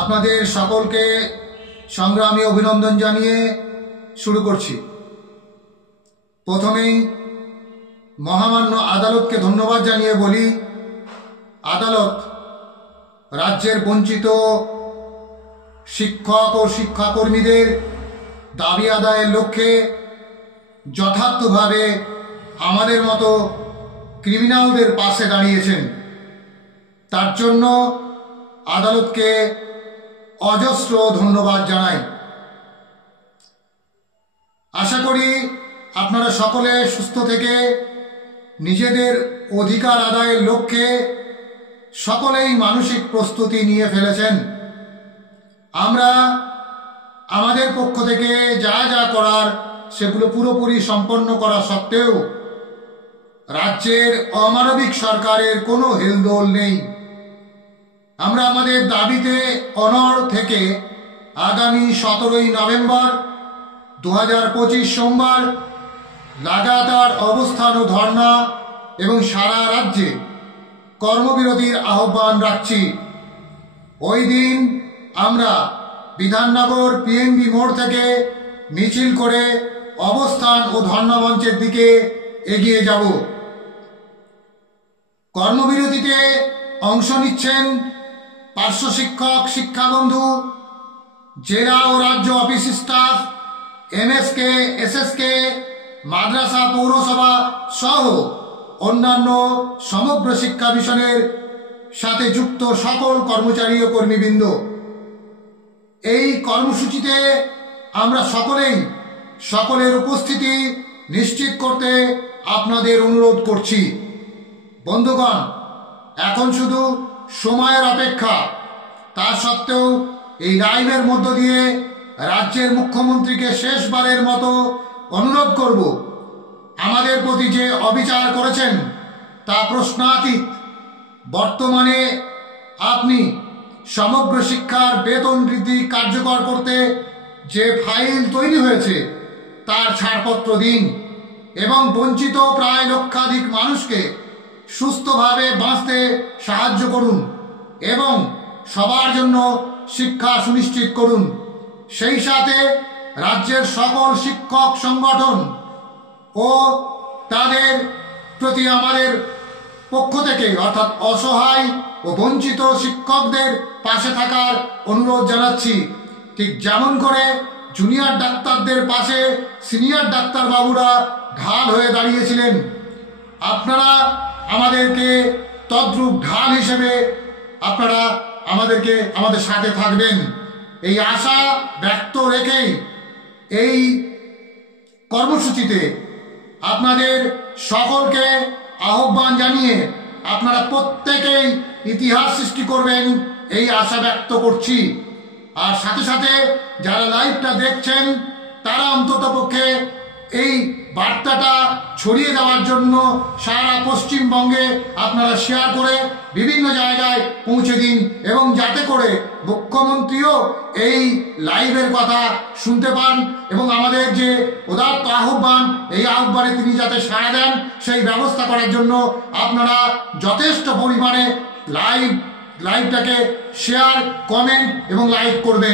আপনাদের সকলকে সংগ্রামী অভিনন্দন জানিয়ে শুরু করছি। প্রথমেই মহামান্য আদালতকে ধন্যবাদ জানিয়ে বলি, আদালত রাজ্যের বঞ্চিত শিক্ষক ও শিক্ষাকর্মীদের দাবি আদায়ের লক্ষ্যে যথার্থভাবে আমাদের মতো ক্রিমিনালদের পাশে দাঁড়িয়েছেন। তার জন্য আদালতকে অজস্র ধন্যবাদ জানাই। আশা করি আপনারা সকলে সুস্থ থেকে নিজেদের অধিকার আদায়ের লক্ষ্যে সকলেই মানসিক প্রস্তুতি নিয়ে ফেলেছেন। আমরা আমাদের পক্ষ থেকে যা যা করার সেগুলো পুরোপুরি সম্পন্ন করা সত্ত্বেও রাজ্যের অমানবিক সরকারের কোনো হেলদোল নেই। আমরা আমাদের দাবিতে অনড় থেকে আগামী 17ই নভেম্বর 2025 সোমবার লাগাতার অবস্থান ও ধর্ণা এবং সারা রাজ্যে কর্মবিরতির আহ্বান রাখছি। ওই দিন আমরা বিধাননগর পিএনবি মোড় থেকে মিছিল করে অবস্থান ও ধর্ণা মঞ্চের দিকে এগিয়ে যাব। কর্মবিরতিতে অংশ নিচ্ছেন পার্শ্ব শিক্ষক, শিক্ষাবন্ধু, জেলা ও রাজ্য অফিস স্টাফ, এমএসকে, এসএসকে, মাদ্রাসা, পৌরসভা সহ অন্যান্য সমগ্র শিক্ষা মিশনের সাথে যুক্ত সকল কর্মচারী ও কর্মীবৃন্দ। এই কর্মসূচিতে আমরা সকলের উপস্থিতি নিশ্চিত করতে আপনাদের অনুরোধ করছি। বন্ধুগণ, এখন শুধু সময়ের অপেক্ষা। তা সত্ত্বেও এই লাইভের মধ্য দিয়ে রাজ্যের মুখ্যমন্ত্রীকে শেষবারের মতো অনুরোধ করব, আমাদের প্রতি যে অবিচার করেছেন তা প্রশ্নাতীত। বর্তমানে আপনি সমগ্র শিক্ষার বেতন বৃদ্ধি কার্যকর করতে যে ফাইল তৈরি হয়েছে তার ছাড়পত্র দিন এবং বঞ্চিত প্রায় লক্ষাধিক মানুষকে সুস্থভাবে বাঁচতে সাহায্য করুন এবং সবার জন্য শিক্ষা সুনিশ্চিত করুন। সেই সাথে রাজ্যের সকল শিক্ষক সংগঠন ও তাদের প্রতি আমাদের পক্ষ থেকে অর্থাৎ অসহায় ও বঞ্চিত শিক্ষকদের পাশে থাকার অনুরোধ জানাচ্ছি। ঠিক যেমন করে জুনিয়র ডাক্তারদের পাশে সিনিয়র ডাক্তারবাবুরা ঢাল হয়ে দাঁড়িয়েছিলেন, আপনারা আমাদেরকে তদ্রূপ ঢাল হিসেবে আপনারা আমাদের সাথে থাকবেন, এই আশা ব্যক্ত রেখেই এই কর্মসূচিতে আপনাদের সকলকে আহ্বান জানিয়ে আপনারা প্রত্যেকেই ইতিহাস সৃষ্টি করবেন এই আশা ব্যক্ত করছি। আর সাথে সাথে যারা লাইভটা দেখছেন তারা অন্ততপক্ষে এই বার্তাটা ছড়িয়ে দেওয়ার জন্য সারা পশ্চিমবঙ্গে আপনারা শেয়ার করে বিভিন্ন জায়গায় পৌঁছে দিন এবং যাতে করে মুখ্যমন্ত্রীও এই লাইভের কথা শুনতে পান এবং আমাদের যে উদাত্ত আহ্বান, এই আহ্বানে তিনি যাতে সাড়া দেন সেই ব্যবস্থা করার জন্য আপনারা যথেষ্ট পরিমাণে লাইভটাকে শেয়ার, কমেন্ট এবং লাইক করবেন।